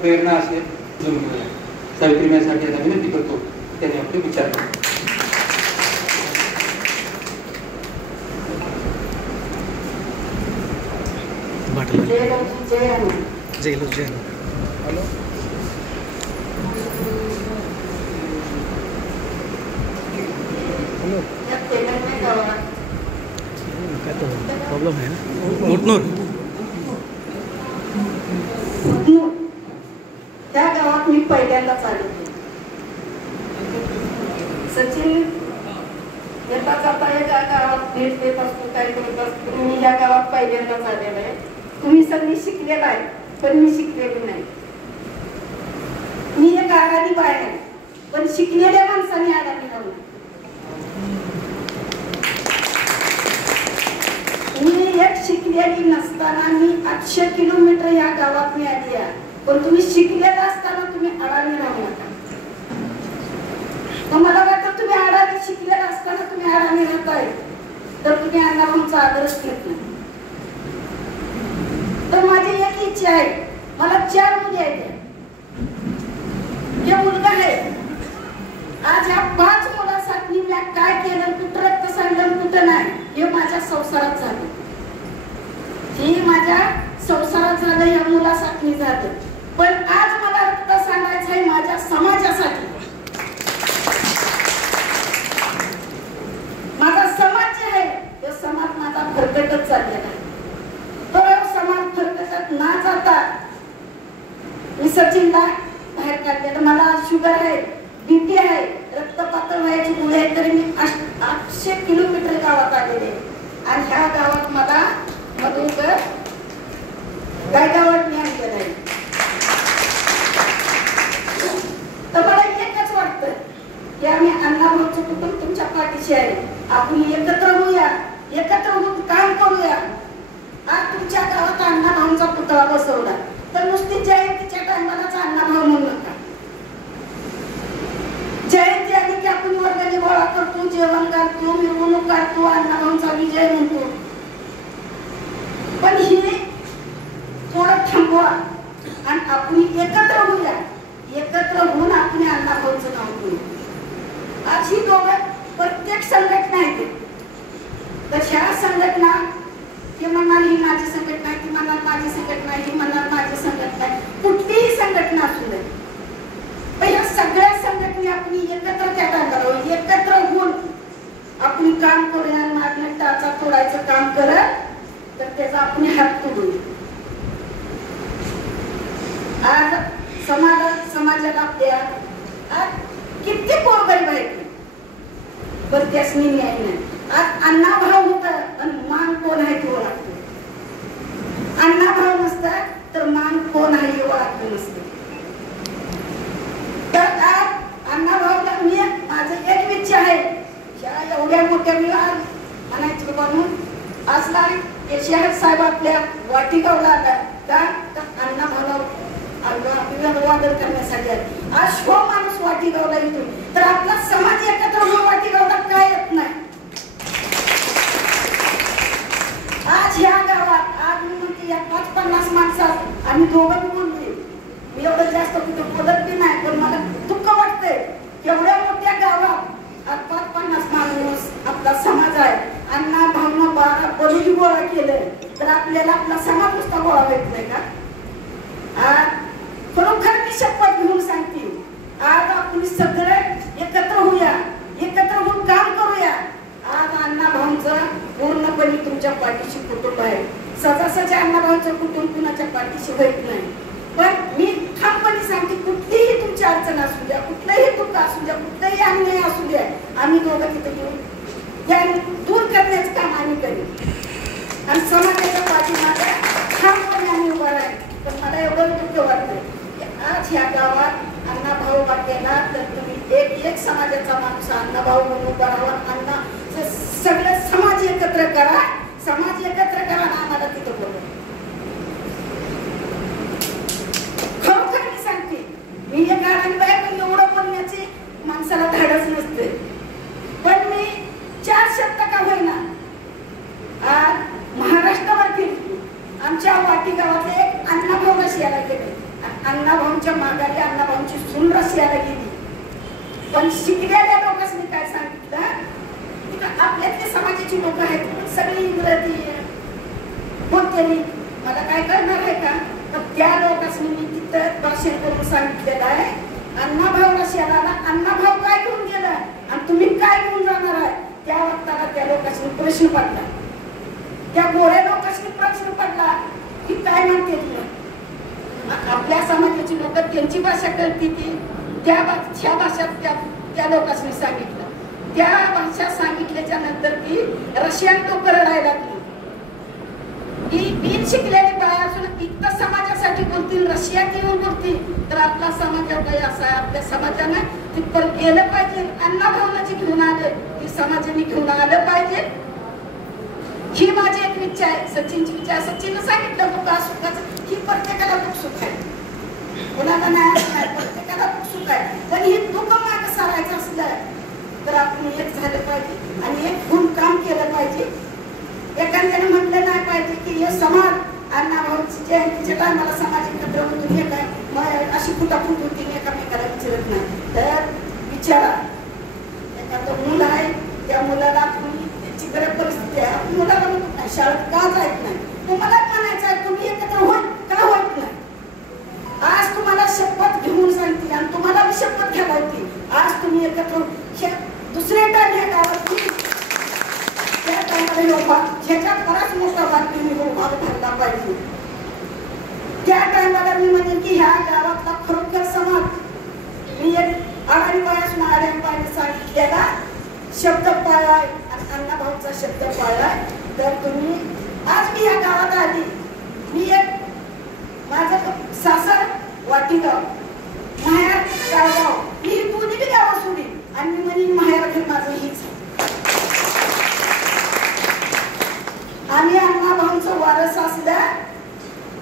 प्रेरणा असेल सावित्रीमाईसाठी आता विनंती करतो त्यांनी आपले विचार करा. प्रॉब्लेम है ना मुटनूर त्या गावात मी पहिल्यांदाच आले. सचिन येता जाता या गावात भेट देत असतो, काय करत असतो. मी या गावात पहिल्यांदाच आलेला आहे. तुम्ही सगळी शिकलेला आहे पण मी शिकलेली नाही. मी एक आडाणी बाय आहे पण शिकलेल्या माणसाने आडाणी राहू. मी एक शिकलेली नसताना मी 800 किलोमीटर या गावात मी आली आहे. पण तुम्ही शिकलेला असताना तुम्ही अडाणी राहू नका. मला वाटतं तुम्ही अडाणी शिकलेला असताना तुम्ही अडाणी राहताय तर तुम्ही अण्णाभाऊंचा आदरच घेत नाही. तर माझी एक इच्छा आहे, मला 4 मुली आहेत. हे मुलगा आहे. आज ह्या 5 मुलासाठी मी काय केलं, कुठं रक्त सांडलं कुठं नाही हे माझ्या संसारात झालं. हे माझ्या संसारात झालं, या मुलासाठी झालं. पण आज मला रक्त सांडायचं आहे माझ्या समाजासाठी. माझा समाज जे आहे तो समाज माझा फरकटत चाललेला आहे. तो समाज फरकटत ना जाता मी सचिनला बाहेर काढलेलं. मला शुगर आहे, बीपी आहे, रक्त पातळ व्हायची मुळे आहे, तरी मी 800 किलोमीटर गावात आलेले. आणि ह्या गावात मला मधुकर गायगावात मी आणलेलं आहे. तर मला एकच वाटतं की आम्ही अण्णाभाऊचं कुटुंब तुमच्या पाठीशी आहे. आपण एकत्र होऊया, एकत्र होऊन काम करूया. आज तुमच्या गावात अण्णाभाऊंचा पुतळा बसवला तर नुसती जयंतीच्या टायमालाच अण्णाभाऊ म्हणू नका. जयंती आली की आपण वर्गणी गोळा करतो, जेवण करतो, मिरवणूक काढतो, अण्णाभाऊंचा विजय म्हणतो. पण ही थोडं थांबवा आणि आपण एकत्र होऊया. एकत्र होऊन आपण अण्णाभाऊंचं नाव घेऊ. आज ही दोघं प्रत्येक संघटना आहे. तर ह्या संघटना ते म्हणणार ही माझी संघटना आहे, ती म्हणणार माझी संघटना आहे, ही म्हणणार माझी संघटना आहे. कुठलीही संघटना असू दे पण ह्या सगळ्या संघटना आपण एकत्र त्या टाकावं. एकत्र होऊन आपण काम करूया. मागण्या टाचा तोडायचं काम करत तर त्याचा आपण हात तोडू. आज समाजाला आपल्या किती गोरगरीब आहेत पण त्यासनी न्याय नाही. आज अण्णाभाऊ होता आणि मान कोण आहे ते ओळखतो. अण्णाभाऊ नसता तर मान कोण आहे हे ओळखलं नसतं. तर आज अण्णाभाऊला मी माझं एक इच्छा आहे. एवढ्या मोठ्या मी म्हणायचं म्हणून असला केशर साहेब आपल्या वाटिकावला आला का तर अण्णाभाऊला वादन करण्यासाठी आज शो माणूस वाटिकावला येतो तर आपला समाज एकत्र होऊन वाटिकावला काय येत नाही. आज ह्या गावात आज मी म्हणते या 50 माणसात आम्ही दोघं बोलले. मी एवढं जास्त कुठं बोलत बी नाही पण मला दुःख वाटतंय. एवढ्या मोठ्या गावात आज 50 माणूस आपला समाज आहे. अण्णाभाऊंना 12 बलुजी गोळा केले तर आपल्याला आपला समाज नुसता गोळा होत नाही का? आज खरोखर मी शपथ घेऊन सांगते आज आपण सगळे एकत्र होऊया, एकत्र होऊन काम करूया. आज अण्णाभाऊंचं पूर्णपणे तुमच्या पाठीशी कुटुंब आहे. सहजासहजी अण्णाभाऊंचं कुटुंब कुणाच्या पाठीशी होत नाही. पण मी ठामपणे सांगते कुठलीही तुमची अडचण असू द्या, कुठलंही दुःख असू द्या, कुठलाही अन्याय असू द्या, आम्ही दोघं तिथे घेऊन या दूर करण्याचं काम आम्ही करू. आणि समाजाच्या पाठीमागे ठामपणे आम्ही उभा राहील. पण मला एवढं दुःख वाटतं आज ह्या गावात अण्णाभाऊ वाटेला तर तुम्ही एक समाजाचा माणूस अण्णाभाऊ म्हणून उभा राहा. अण्णा सगळं समाज एकत्र करा, समाज एकत्र करा ना आम्हाला तिथं बोलवा. खरोखर मी सांगते मी एक आनंद बाय पण एवढं बोलण्याची माणसाला धाडस नसते. पण मी 4 शब्द का होईना आज महाराष्ट्रावर फिरली. आमच्या वाटी गावातले एक अण्णाभाऊ यायला गेले. अण्णाभाऊ अण्णाभाऊंच्या माघारी अण्णाभाऊंची सून रशियाला गेली. पण शिकलेल्या लोकांनी काय सांगितलं, आपल्यातले समाजाची लोक आहेत सगळी इंग्रजी बोलतेली, मला काय करणार आहे का. तर त्या लोकांनी मी तिथं भाषण करून सांगितलेलं आहे, अण्णाभाऊ रशियाला, अण्णाभाऊ काय घेऊन गेला आणि तुम्ही काय घेऊन जाणार आहे. त्या वक्ताला त्या लोकांनी प्रश्न पडला, त्या गोऱ्या लोकांनी प्रश्न पडला की काय म्हणते तुला. आपल्या समाजाची लोक त्यांची भाषा कळती ती त्या भाषेत त्या लोकांनी सांगितलं. त्या भाषा सांगितल्याच्या नंतर ती रशियन लोक रडायला लागली. ती बिन शिकलेली बाय असून इतकं समाजासाठी बोलतील, रशियात येऊन बोलतील, तर आपला समाज काही असा आहे. आपल्या समाजाने तिथपर्यंत गेलं पाहिजे. अण्णाभाऊला जे घेऊन आले ती समाजाने घेऊन आलं पाहिजे, ही माझी एक इच्छा आहे. सचिनची इच्छा आहे. सचिननं सांगितलं दुःख सुखाचं, ही प्रत्येकाला दुःख सुख आहे, कोणाला नाही प्रत्येकाला दुःख सुख आहे. पण ही दुःख मागे सारायचं असलं तर आपण एक झालं पाहिजे आणि एक गुण काम केलं पाहिजे. एखाद्याने म्हटलं नाही पाहिजे की हे समाज अण्णाभाऊची जयंतीच्या टायमाला समाज एकत्र होऊन हे काय अशी फुटाफूट होती एकामेकाला विचारत नाही. तर विचारा, एखादं मुलं आहे त्या मुलाला तुम्ही त्याची गरज परिस्थिती आहे, मुलाला म्हणत नाही शाळेत का जायत नाही, तुम्हाला म्हणायचं आहे तुम्ही एकत्र होत का होत नाही. आज तुम्हाला शपथ घेऊन सांगते आणि तुम्हाला शपथ घ्यायला होती. आज तुम्ही एकत्र दुसऱ्या टाइम ह्या गावात त्या टायमाला ह्याच्यात बराच मोठा भाग तुम्ही भाग धरला पाहिजे. त्या टायमाला मी म्हणेन की ह्या गावातला खरोखर समाज मी एक आडाणी पायासून आड्या पायाने सांगितलेला शब्द पाळलाय आणि अण्णाभाऊचा शब्द पाळलाय. तर तुम्ही आज मी ह्या गावात आली, मी एक माझं सासर वाटीगाव, माहेर गाळगाव, मी दोन्ही बी गावं सोडी आणि मी म्हणेन माहेर घर माझं हीच. आम्ही अण्णाभाऊंचं वारस असलं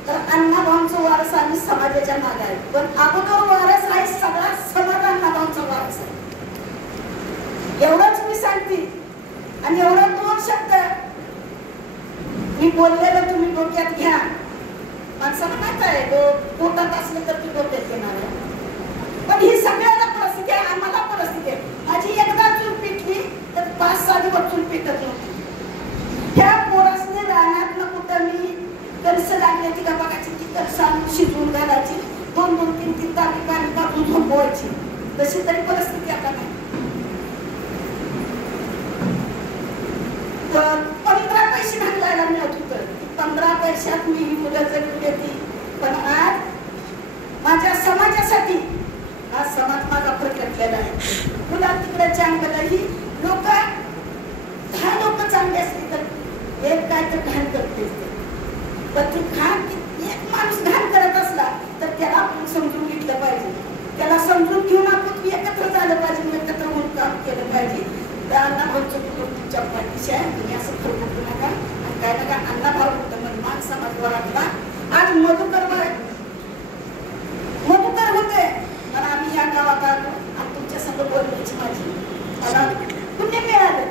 तर अण्णाभाऊंचं वारस आम्ही समाजाच्या मागे आहे. पण अगोदर वारस आहे सगळा समाज अण्णाभाऊंचा वारस आहे. एवढंच मी सांगते. आणि एवढं 2 शब्द मी बोललेलं तुम्ही डोक्यात घ्या. माणसाला माहित आहे पोटात असलं तर ती डोक्यात घेणार आहे. पण ही सगळ्याला परिस्थिती आहे, आम्हाला परिस्थिती आहे. माझी एकदा चूल पिटली तर 5-6 दिवस चूल पिटत नव्हती. त्या पोरासने रानात कुठं मी कणस लागल्याची का बघायची, ती कणस आणून शिजवून घालायची, 2-3 तारी पाणी टाकून झोपवायची. तशी तरी परिस्थिती आता नाही. 15 पैसे घालायला मिळत होतं. 15 पैशात मी ही मुलं जगली होती. पण आज माझ्या समाजासाठी आज समाज माझा फरकटलेला आहे. मुला तिकडे चांगलंही लोक 10 लोक चांगले असतील तर एक काय तर घाण करते. पण ती घाण एक माणूस घाण करत असला तर त्याला आपण समजून घेतलं पाहिजे. त्याला समजून घेऊन आपण एकत्र झालं पाहिजे, एकत्र होऊन काम केलं पाहिजे. अण्णाभाऊचं कुटुंब तुमच्या पाठीशी आहे. तुम्ही असं फरकटू नका आणि काय नका. अण्णाभाऊ होतं म्हणजे मान समाज वळाला. आज मधुकर होते पण आम्ही ह्या गावात आलो आणि तुमच्या संग बोलण्याची माझी मला पुण्य मिळालं.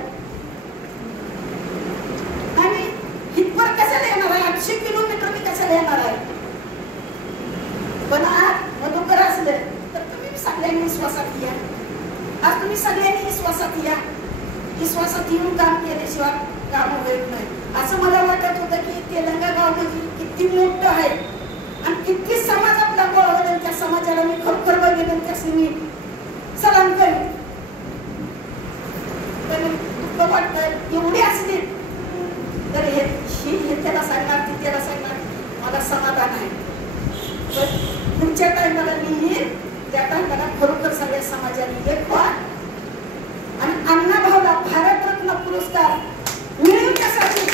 आणि हितपर कशाला येणार आहे, 800 किलोमीटर मी कशाला येणार आहे. पण आज मधुकर असले तर तुम्ही सगळ्यांनी विश्वासात या. आज तुम्ही सगळ्यांनी विश्वासात या. विश्वासात येऊन काम केल्याशिवाय काम होत नाही. असं मला वाटत होतं की तेलंगा गाव म्हणजे किती मोठं आहे आणि किती समाज आपला गोळवला. त्या समाजाला मी खरोखर बघेन, त्यास मी सलाम करेन. पण दुःख वाटतं एवढे असले तर हे त्याला सांगणार, ती त्याला सांगणार, मला समाधान आहे. पण पुढच्या टायमाला मी येईल, त्या टायमाला खरोखर सगळ्या समाजाने एक व्हा आणि अण्णाभाऊला भारतरत्न पुरस्कार मिळवण्यासाठी